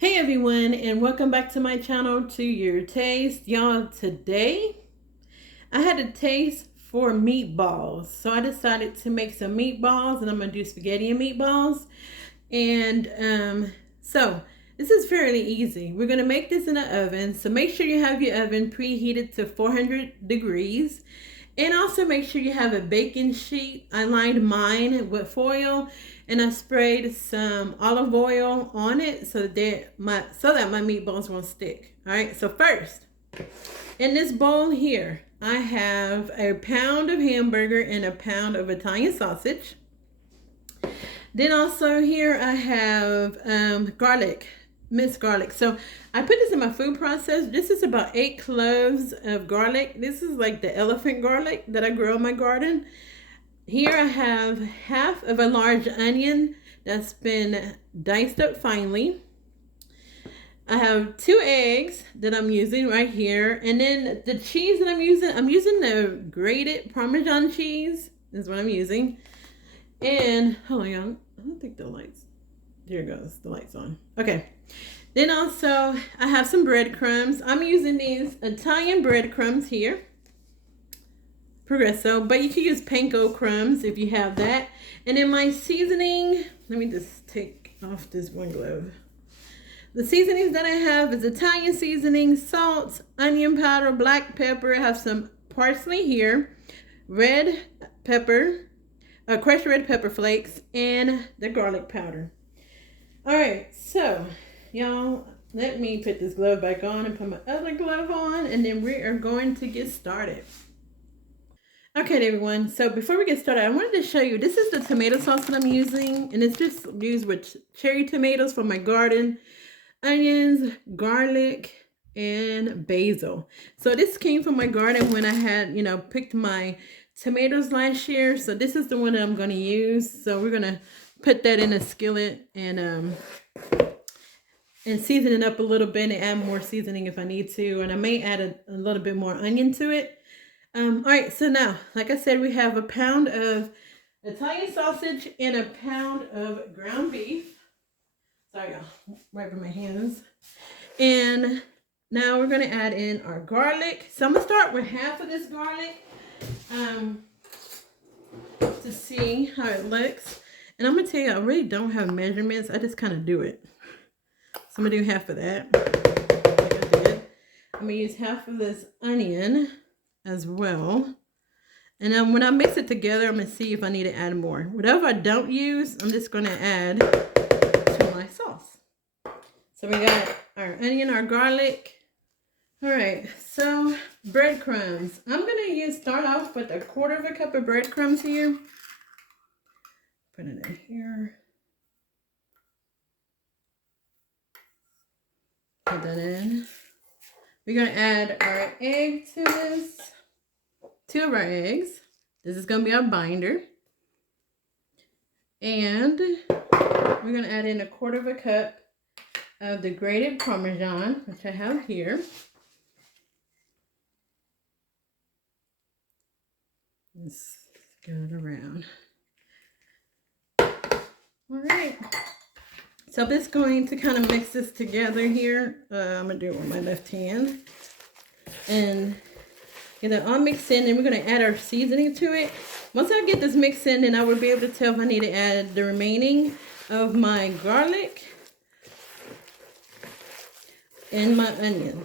Hey everyone, and welcome back to my channel, To Your Taste. Y'all, today I had a taste for meatballs, so I decided to make some meatballs, and I'm gonna do spaghetti and meatballs. And so this is fairly easy. We're gonna make this in the oven, so make sure you have your oven preheated to 400 degrees. And also make sure you have a baking sheet. I lined mine with foil and I sprayed some olive oil on it so that my meatballs won't stick. All right, so first, in this bowl here, I have a pound of hamburger and a pound of Italian sausage. Then also here I have garlic, minced garlic. So I put this in my food processor. This is about 8 cloves of garlic. This is like the elephant garlic that I grow in my garden. Here I have half of a large onion that's been diced up finely. I have 2 eggs that I'm using right here. And then the cheese that I'm using the grated parmesan cheese is what I'm using. And hold on, I don't think the lights, there it goes, the light's on. Okay. Then also I have some breadcrumbs. I'm using these Italian breadcrumbs here, Progresso, but you can use panko crumbs if you have that. And then my seasoning, let me just take off this one glove. The seasonings that I have is Italian seasoning, salt, onion powder, black pepper. I have some parsley here, red pepper, crushed red pepper flakes, and the garlic powder. All right, so y'all, let me put this glove back on and put my other glove on, and then we are going to get started. Okay, everyone, so before we get started, I wanted to show you, this is the tomato sauce that I'm using, and it's just used with cherry tomatoes from my garden, onions, garlic, and basil. So this came from my garden when I had, picked my tomatoes last year. So this is the one that I'm going to use. So we're going to put that in a skillet and season it up a little bit and add more seasoning if I need to. And I may add a little bit more onion to it. All right, so now, like I said, we have a pound of Italian sausage and a pound of ground beef. Sorry, y'all, wiping my hands. And now we're going to add in our garlic. So I'm going to start with half of this garlic to see how it looks. And I'm going to tell you, I really don't have measurements. I just kind of do it. So I'm going to do half of that, like I did. I'm going to use half of this onion as well. And then when I mix it together, I'm going to see if I need to add more. Whatever I don't use, I'm just going to add to my sauce. So we got our onion, our garlic. All right, so breadcrumbs. I'm going to start off with 1/4 cup of breadcrumbs here. Put it in here. Put that in. We're going to add our egg to this. 2 of our eggs. This is going to be our binder. And we're going to add in 1/4 cup of the grated parmesan, which I have here. Let's go around. All right. So I'm just going to kind of mix this together here. I'm going to do it with my left hand. And get it all mixed in, and we're going to add our seasoning to it. Once I get this mixed in, then I will be able to tell if I need to add the remaining of my garlic and my onion.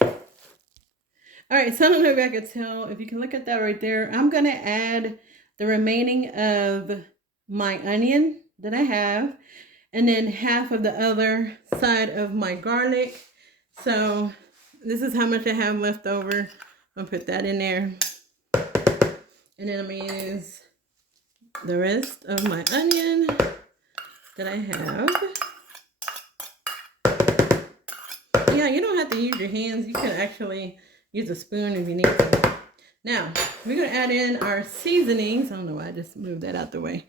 All right, so I don't know if I can tell, if you can look at that right there. I'm going to add the remaining of my onion that I have, and then half of the other side of my garlic. So this is how much I have left over. I'll put that in there. And then I'm going to use the rest of my onion that I have. Yeah, you don't have to use your hands. You can actually use a spoon if you need to. Now, we're going to add in our seasonings. I don't know why I just moved that out the way.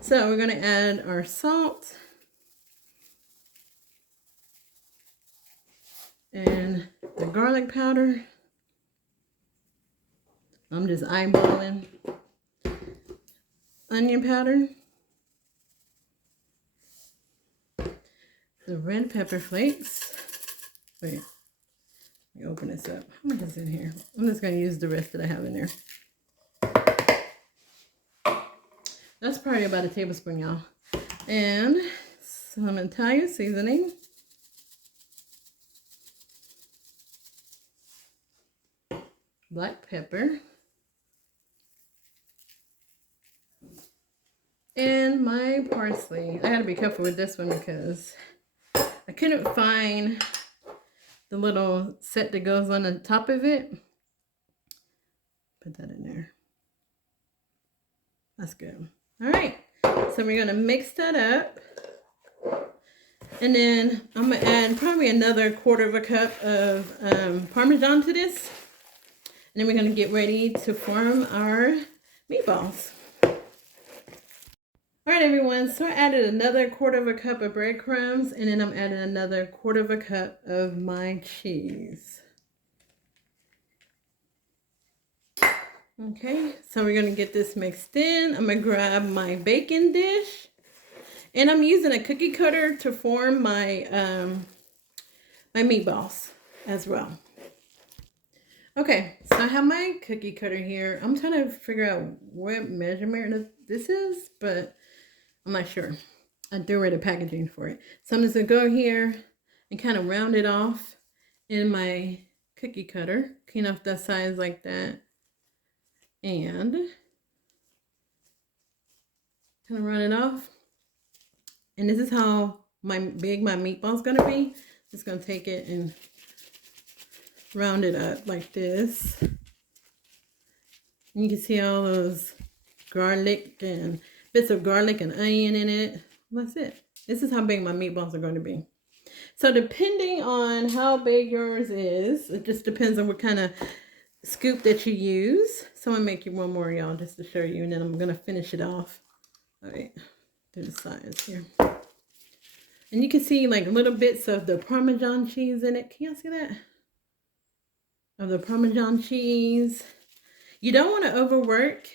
So we're going to add our salt. And the garlic powder. I'm just eyeballing. Onion powder. the red pepper flakes. Wait, let me open this up. How much is in here? I'm just going to use the rest that I have in there. That's probably about a tablespoon, y'all. And some Italian seasoning. Black pepper. And my parsley. I gotta be careful with this one because I couldn't find the little set that goes on the top of it. Put that in there. That's good. All right, so we're gonna mix that up. And then I'm gonna add probably another 1/4 cup of Parmesan to this. And then we're gonna get ready to form our meatballs. All right, everyone, so I added another 1/4 cup of breadcrumbs, and then I'm adding another 1/4 cup of my cheese. Okay, so we're gonna get this mixed in. I'm gonna grab my baking dish, and I'm using a cookie cutter to form my, my meatballs as well. Okay, so I have my cookie cutter here. I'm trying to figure out what measurement this is, but I'm not sure. I threw away the packaging for it. So I'm just gonna go here and kind of round it off in my cookie cutter. Clean off the sides like that. And kind of run it off. And this is how big my meatball's gonna be. Just gonna take it and round it up like this. And you can see all those garlic and bits of garlic and onion in it. That's it. This is how big my meatballs are going to be. So depending on how big yours is, it just depends on what kind of scoop that you use. So I'm gonna make you one more, y'all, just to show you, and then I'm gonna finish it off. All right, do the sides here. And you can see like little bits of the Parmesan cheese in it. Can y'all see that? Of the Parmesan cheese. You don't want to overwork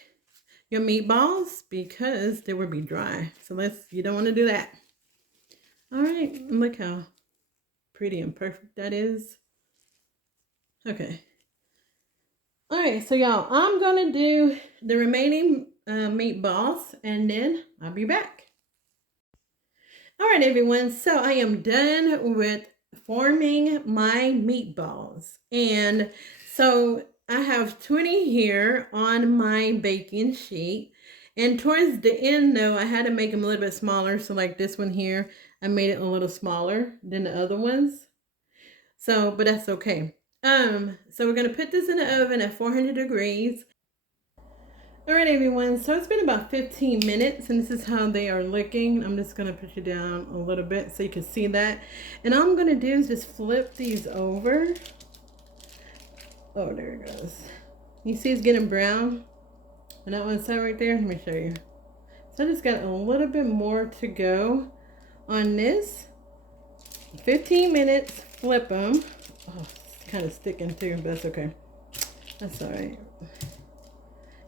your meatballs because they will be dry. So you don't want to do that. All right, look how pretty and perfect that is. Okay. All right, so y'all, I'm gonna do the remaining meatballs and then I'll be back. All right, everyone, so I am done with forming my meatballs. And so I have 20 here on my baking sheet. And towards the end, though, I had to make them a little bit smaller. So like this one here, I made it a little smaller than the other ones. So, but that's okay. So we're going to put this in the oven at 400 degrees. All right, everyone. So it's been about 15 minutes, and this is how they are looking. I'm just going to put you down a little bit so you can see that. And all I'm going to do is just flip these over. Oh, there it goes. You see it's getting brown on that one side right there. Let me show you. So I just got a little bit more to go on this. 15 minutes, flip them. Oh, it's kind of sticking too, but that's okay. That's all right.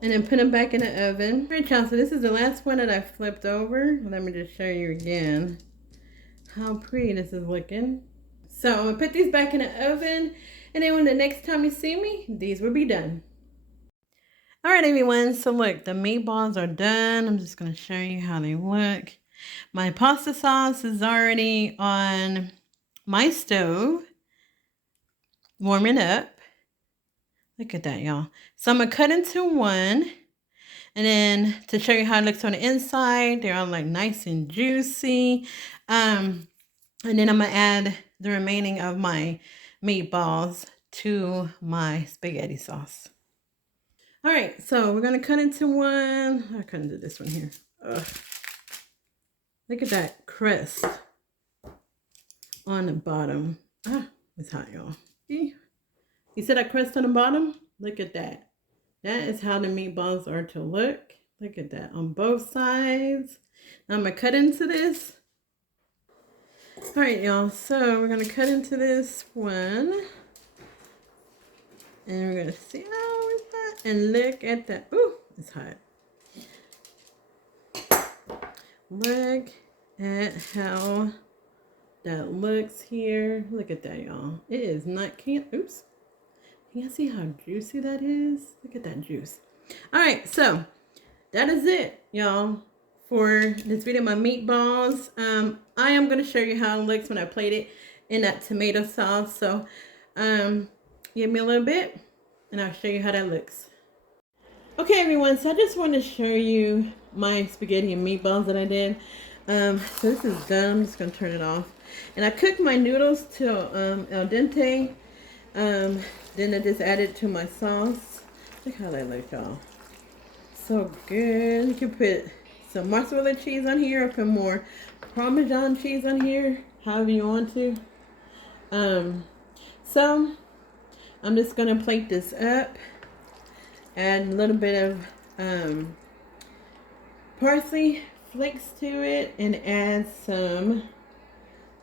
And then put them back in the oven. All right, y'all, so this is the last one that I flipped over. Let me just show you again how pretty this is looking. So I'm gonna put these back in the oven, and then when the next time you see me, these will be done. All right, everyone, so look, the meatballs are done. I'm just gonna show you how they look. My pasta sauce is already on my stove, warming up. Look at that, y'all. So I'm gonna cut into one, and then to show you how it looks on the inside, they're all like nice and juicy. And then I'm gonna add the remaining of my meatballs to my spaghetti sauce. All right, so we're gonna cut into one. I couldn't do this one here. Ugh. Look at that crust on the bottom. Ah, it's hot, y'all. See? You see that crust on the bottom? Look at that. That is how the meatballs are to look. Look at that on both sides. Now I'm gonna cut into this. All right, y'all, so we're gonna cut into this one. And we're gonna see, oh, it's hot. And look at that. Ooh, it's hot. Look at how that looks here. Look at that, y'all. It is not, oops. Can you see how juicy that is? Look at that juice. All right, so that is it, y'all, for this video, my meatballs. I am going to show you how it looks when I plate it in that tomato sauce. So give me a little bit and I'll show you how that looks. Okay, everyone, so I just want to show you my spaghetti and meatballs that I did. So this is done. I'm just going to turn it off. And I cooked my noodles till al dente. Then I just added to my sauce. Look how that looks, y'all. So good. You can put some mozzarella cheese on here, or put more parmesan cheese on here, however you want to. So I'm just gonna plate this up, add a little bit of parsley flakes to it, and add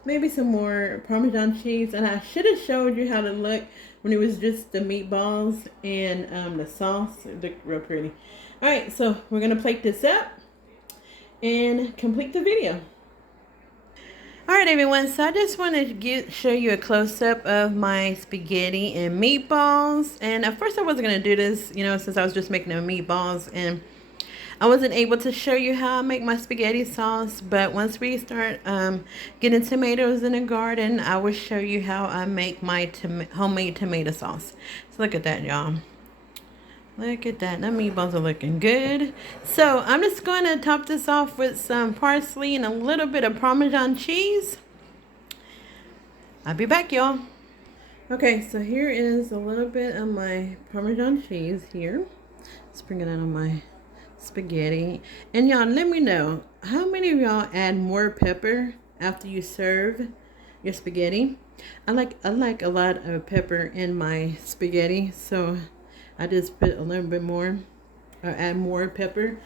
maybe some more parmesan cheese. And I should have showed you how to look when it was just the meatballs and the sauce. It looked real pretty. All right, so we're gonna plate this up and complete the video. All right, everyone, so I just want to show you a close-up of my spaghetti and meatballs. And at first I wasn't gonna do this, you know, since I was just making the meatballs and I wasn't able to show you how I make my spaghetti sauce. But once we start getting tomatoes in the garden, I will show you how I make my homemade tomato sauce. So look at that, y'all. Look at that. That meatballs are looking good. So I'm just going to top this off with some parsley and a little bit of Parmesan cheese. I'll be back, y'all. Okay, so here is a little bit of my Parmesan cheese here. Let's bring it out on my spaghetti. And y'all, let me know, how many of y'all add more pepper after you serve your spaghetti? I like a lot of pepper in my spaghetti, so I just put a little bit more, or add more pepper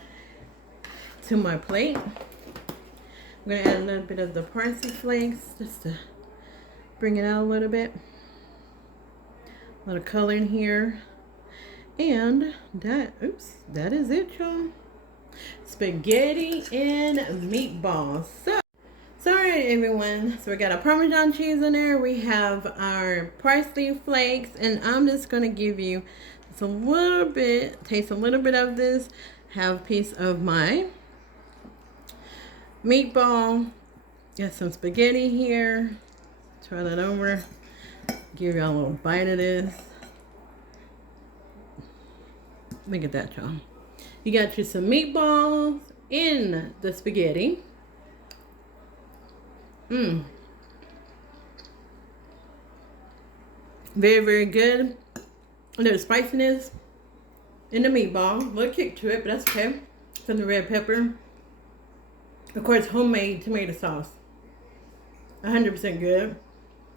to my plate. I'm going to add a little bit of the parsley flakes just to bring it out a little bit. A little color in here. And that is it, y'all. Spaghetti and meatballs. So all right, everyone. So we got our Parmesan cheese in there. We have our parsley flakes. And I'm just going to give you a little bit, taste a little bit of this, have a piece of my meatball, got some spaghetti here, try that over, give y'all a little bite of this. Look at that, y'all. You got you some meatballs in the spaghetti. Very, very good. A little spiciness in the meatball. A little kick to it, but that's okay. Some of the red pepper. Of course, homemade tomato sauce. 100% good.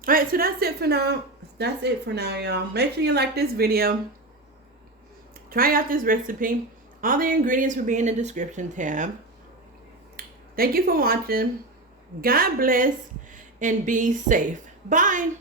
Alright, so that's it for now. That's it for now, y'all. Make sure you like this video. Try out this recipe. All the ingredients will be in the description tab. Thank you for watching. God bless and be safe. Bye.